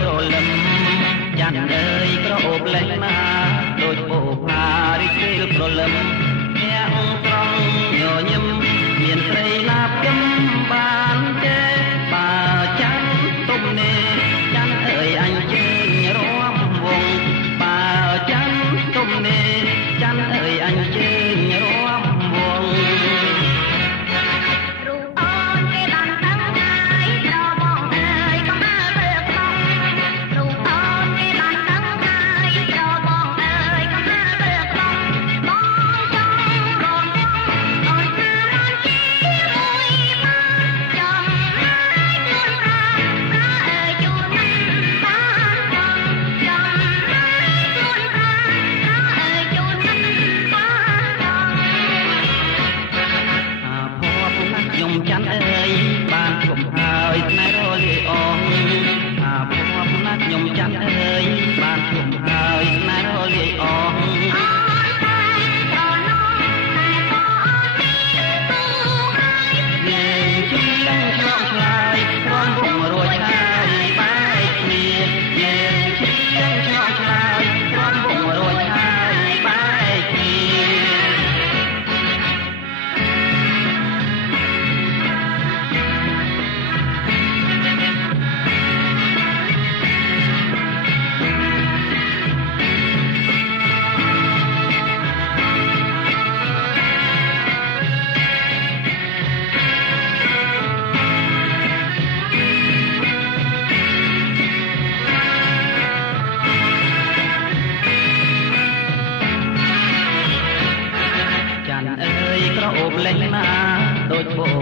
ប្រលឹមចាន់អើយក្រអូបលេងណាដូចពោផារីកេលប្រលឹមទាំងត្រង់ញញឹមមានស្រីណាប់យំបានទេបើចាន់ទុំនេះចាន់អើយអញជើញរួមវងបើចាន់ទុំនេះចាន់អើយអញជើញរួមវងចាន់អើយបានជុំហើយស្នេហ៍រលាយអងអាភ័ព្វណាស់ខ្ញុំចាន់អើយបានជុំហើយស្នេហ៍រលាយអងយើងជាឆ្លងឆ្លើយរំវងរួចហើយបែកគ្នាយើងជាឆ្លងឆ្លើយរំវងរួចហើយបែកគ្នាក្រអូបលេងណាដូចពោ